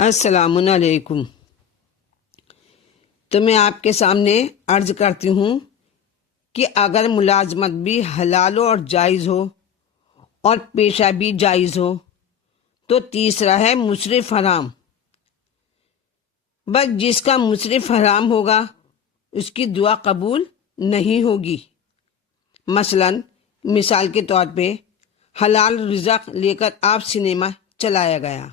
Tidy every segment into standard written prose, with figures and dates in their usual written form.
السلام علیکم۔ تو میں آپ کے سامنے عرض کرتی ہوں کہ اگر ملازمت بھی حلال ہو اور جائز ہو اور پیشہ بھی جائز ہو تو تیسرا ہے مصرف حرام۔ بس جس کا مصرف حرام ہوگا اس کی دعا قبول نہیں ہوگی۔ مثال کے طور پہ حلال رزق لے کر آپ سنیما چلایا گیا،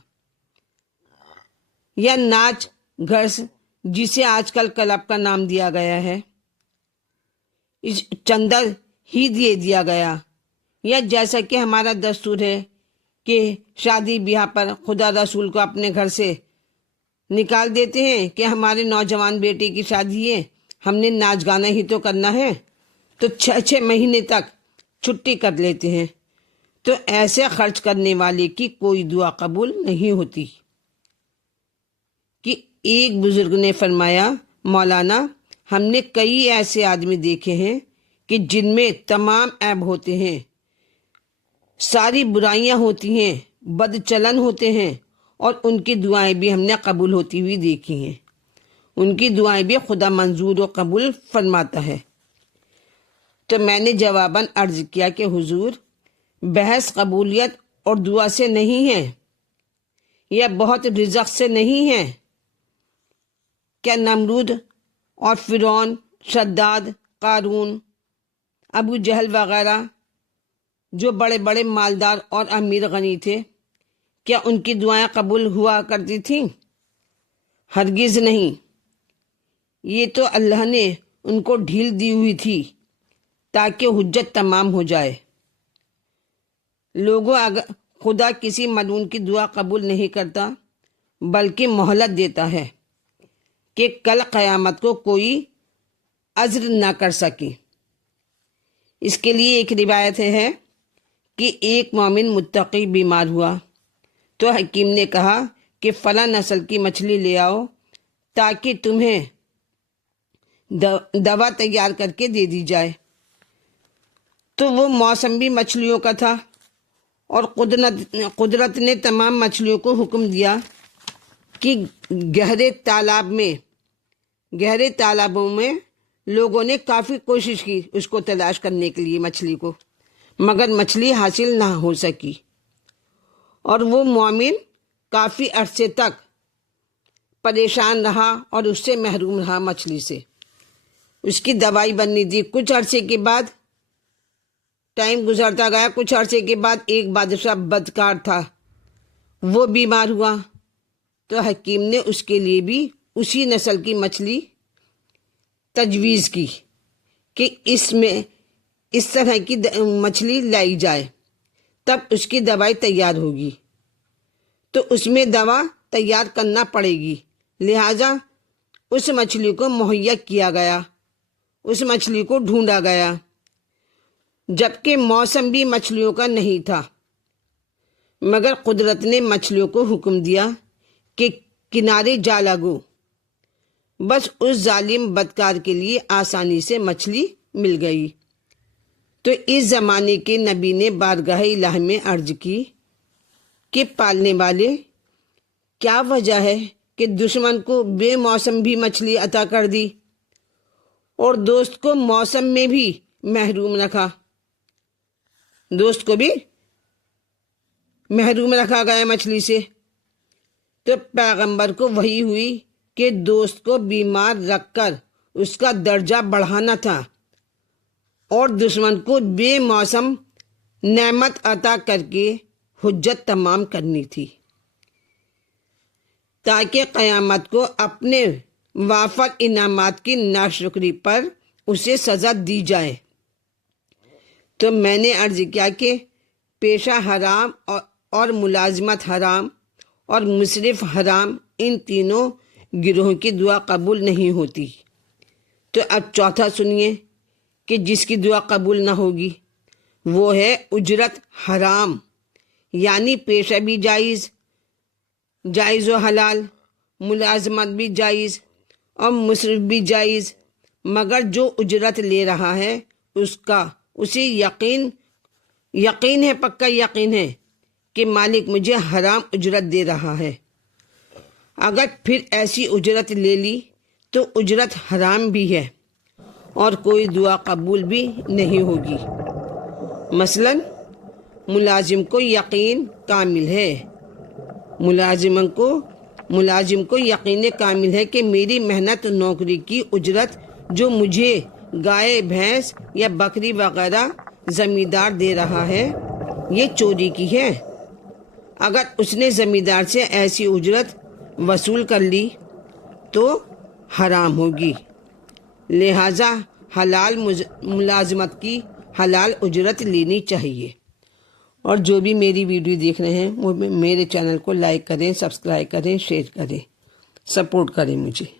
یا ناچ گھرس جسے آج کل کلب کا نام دیا گیا ہے، چندہ ہی دے دیا گیا، یا جیسا کہ ہمارا دستور ہے کہ شادی بیاہ پر خدا رسول کو اپنے گھر سے نکال دیتے ہیں کہ ہمارے نوجوان بیٹے کی شادی ہے، ہم نے ناچ گانا ہی تو کرنا ہے، تو 6 مہینے تک چھٹی کر لیتے ہیں۔ تو ایسے خرچ کرنے والے کی کوئی دعا قبول نہیں ہوتی۔ کہ ایک بزرگ نے فرمایا، مولانا ہم نے کئی ایسے آدمی دیکھے ہیں کہ جن میں تمام عیب ہوتے ہیں، ساری برائیاں ہوتی ہیں، بد چلن ہوتے ہیں، اور ان کی دعائیں بھی ہم نے قبول ہوتی ہوئی دیکھی ہیں۔ ان کی دعائیں بھی خدا منظور و قبول فرماتا ہے۔ تو میں نے جواباً عرض کیا کہ حضور، بحث قبولیت اور دعا سے نہیں ہے، یا بہت رزق سے نہیں ہے۔ کیا نمرود اور فرعون، شداد، قارون، ابو جہل وغیرہ جو بڑے بڑے مالدار اور امیر غنی تھے، کیا ان کی دعائیں قبول ہوا کرتی تھیں؟ ہرگز نہیں۔ یہ تو اللہ نے ان کو ڈھیل دی ہوئی تھی تاکہ حجت تمام ہو جائے۔ لوگوں، اگر خدا کسی ملعون کی دعا قبول نہیں کرتا بلکہ مہلت دیتا ہے کہ کل قیامت کو کوئی عذر نہ کر سکے۔ اس کے لیے ایک روایت ہے کہ ایک مومن متقی بیمار ہوا تو حکیم نے کہا کہ فلاں نسل کی مچھلی لے آؤ تاکہ تمہیں دوا تیار کر کے دے دی جائے۔ تو وہ موسم بھی مچھلیوں کا تھا، اور قدرت نے تمام مچھلیوں کو حکم دیا کہ گہرے تالابوں میں لوگوں نے کافی کوشش کی اس کو تلاش کرنے کے لیے، مچھلی کو، مگر مچھلی حاصل نہ ہو سکی، اور وہ مومن کافی عرصے تک پریشان رہا اور اس سے محروم رہا، مچھلی سے۔ اس کی دوائی بننی تھی۔ کچھ عرصے کے بعد ٹائم گزرتا گیا، کچھ عرصے کے بعد ایک بادشاہ بدکار تھا، وہ بیمار ہوا تو حکیم نے اس کے لیے بھی اسی نسل کی مچھلی تجویز کی کہ اس طرح کی مچھلی لائی جائے، تب اس کی دوائی تیار ہوگی۔ تو اس میں دوا تیار کرنا پڑے گی، لہٰذا اس مچھلی کو مہیا کیا گیا، اس مچھلی کو ڈھونڈا گیا، جبکہ موسم بھی مچھلیوں کا نہیں تھا، مگر قدرت نے مچھلیوں کو حکم دیا کہ کنارے جا لگو۔ بس اس ظالم بدکار کے لیے آسانی سے مچھلی مل گئی۔ تو اس زمانے کے نبی نے بارگاہ الہ میں عرض کی کہ پالنے والے، کیا وجہ ہے کہ دشمن کو بے موسم بھی مچھلی عطا کر دی اور دوست کو موسم میں بھی محروم رکھا؟ دوست کو بھی محروم رکھا گیا مچھلی سے۔ تو پیغمبر کو وحی ہوئی کہ دوست کو بیمار رکھ کر اس کا درجہ بڑھانا تھا، اور دشمن کو بے موسم نعمت عطا کر کے حجت تمام کرنی تھی، تاکہ قیامت کو اپنے وافر انعامات کی ناشکری پر اسے سزا دی جائے۔ تو میں نے عرض کیا کہ پیشہ حرام اور ملازمت حرام اور مصرف حرام، ان تینوں گروہوں کی دعا قبول نہیں ہوتی۔ تو اب چوتھا سنیے کہ جس کی دعا قبول نہ ہوگی وہ ہے اجرت حرام، یعنی پیشہ بھی جائز و حلال، ملازمت بھی جائز اور مصرف بھی جائز، مگر جو اجرت لے رہا ہے اسے یقین ہے، پکا یقین ہے کہ مالک مجھے حرام اجرت دے رہا ہے، اگر پھر ایسی اجرت لے لی تو اجرت حرام بھی ہے اور کوئی دعا قبول بھی نہیں ہوگی۔ مثلا ملازم کو یقین کامل ہے، ملازم کو یقین کامل ہے کہ میری محنت نوکری کی اجرت جو مجھے گائے بھینس یا بکری وغیرہ زمیندار دے رہا ہے یہ چوری کی ہے۔ اگر اس نے زمیندار سے ایسی اجرت وصول کر لی تو حرام ہوگی، لہٰذا حلال ملازمت کی حلال اجرت لینی چاہیے۔ اور جو بھی میری ویڈیو دیکھ رہے ہیں وہ میرے چینل کو لائک کریں، سبسکرائب کریں، شیئر کریں، سپورٹ کریں مجھے۔